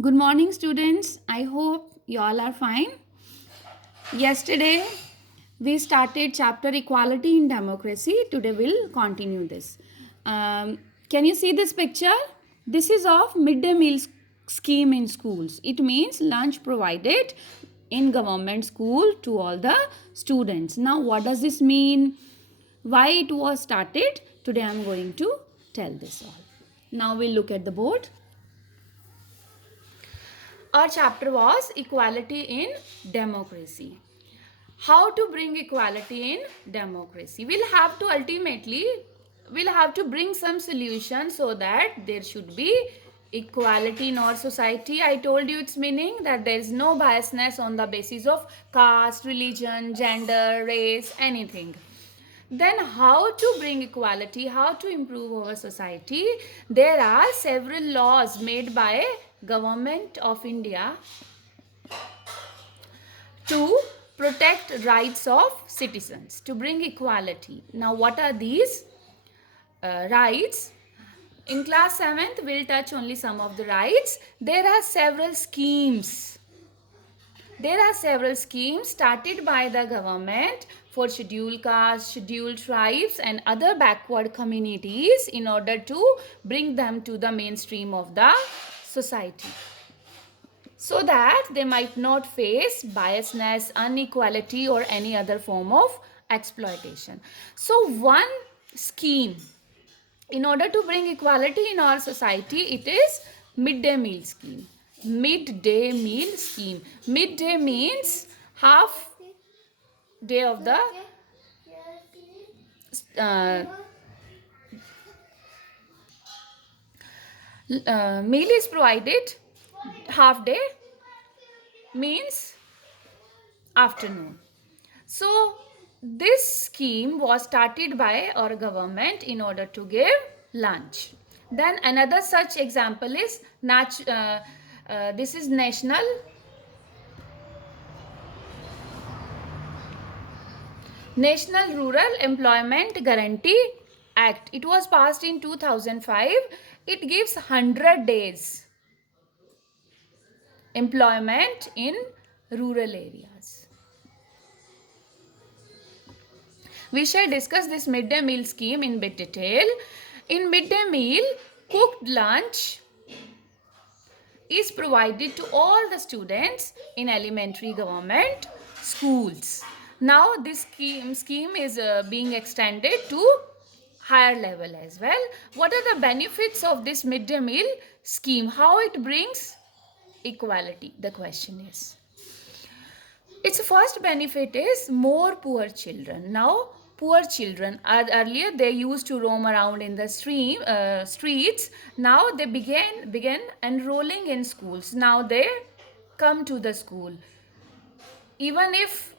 Good morning, students. I hope you all are fine. Yesterday, we started chapter Equality in Democracy. Today, we'll continue this. Can you see this picture? This is of midday meal scheme in schools. It means lunch provided in government school to all the students. Now, what does this mean? Why it was started? Today, I am going to tell this all. Now, we'll look at the board. Our chapter was equality in democracy. How to bring equality in democracy? We'll have to bring some solution so that there should be equality in our society. I told you its meaning that there is no biasness on the basis of caste, religion, gender, race, anything. Then how to bring equality, how to improve our society? There are several laws made by government of India to protect rights of citizens, to bring equality. Now what are these rights? In class 7th we'll touch only some of the rights. There are several schemes started by the government for scheduled castes, scheduled tribes and other backward communities in order to bring them to the mainstream of the society, so that they might not face biasness, inequality or any other form of exploitation. So one scheme in order to bring equality in our society, it is midday meal scheme. Midday meal scheme. Midday means half day of the uh, meal is provided. Half day means afternoon. So this scheme was started by our government in order to give lunch. Then another such example is this is National Rural Employment Guarantee Act. It was passed in 2005. It gives 100 days employment in rural areas. We shall discuss this midday meal scheme in bit detail. In midday meal, cooked lunch is provided to all the students in elementary government schools. Now this scheme is being extended to higher level as well. What are the benefits of this midday meal scheme? How it brings equality? The question is. Its first benefit is more poor children. Now, poor children, earlier they used to roam around in the streets. Now they begin enrolling in schools. Now they come to the school, even if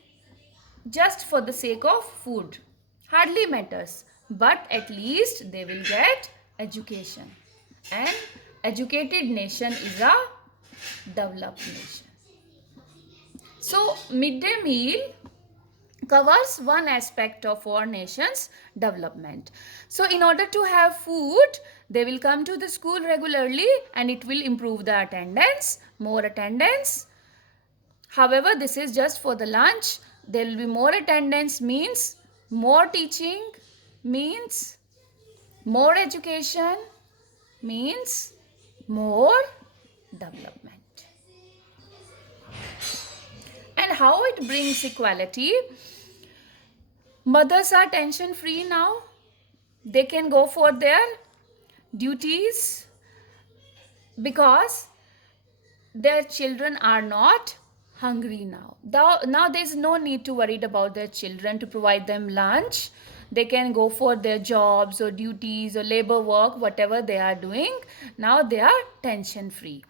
just for the sake of food. Hardly matters, but at least they will get education. And educated nation is a developed nation. So, midday meal covers one aspect of our nation's development. So, in order to have food, they will come to the school regularly and it will improve the attendance, more attendance. However, this is just for the lunch. There will be more attendance, means more teaching, means more education, means more development. And how it brings equality? Mothers are tension free now. They can go for their duties because their children are not hungry now. Now there is no need to worry about their children to provide them lunch. They can go for their jobs or duties or labor work, whatever they are doing. Now they are tension free.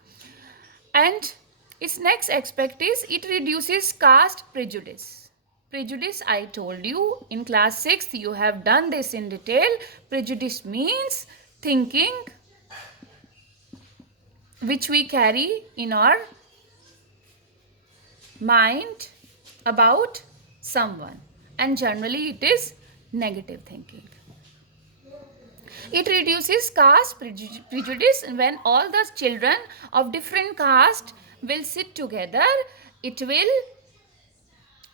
And its next aspect is it reduces caste prejudice. Prejudice, I told you in class 6th, you have done this in detail. Prejudice means thinking which we carry in our mind about someone, and generally it is negative thinking. It reduces caste prejudice. When all the children of different caste will sit together, it will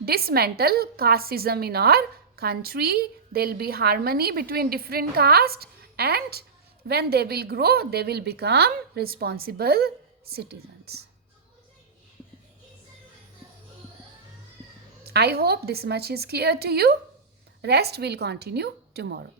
dismantle casteism in our country. There will be harmony between different castes, and when they will grow, they will become responsible citizens. I hope this much is clear to you. Rest will continue tomorrow.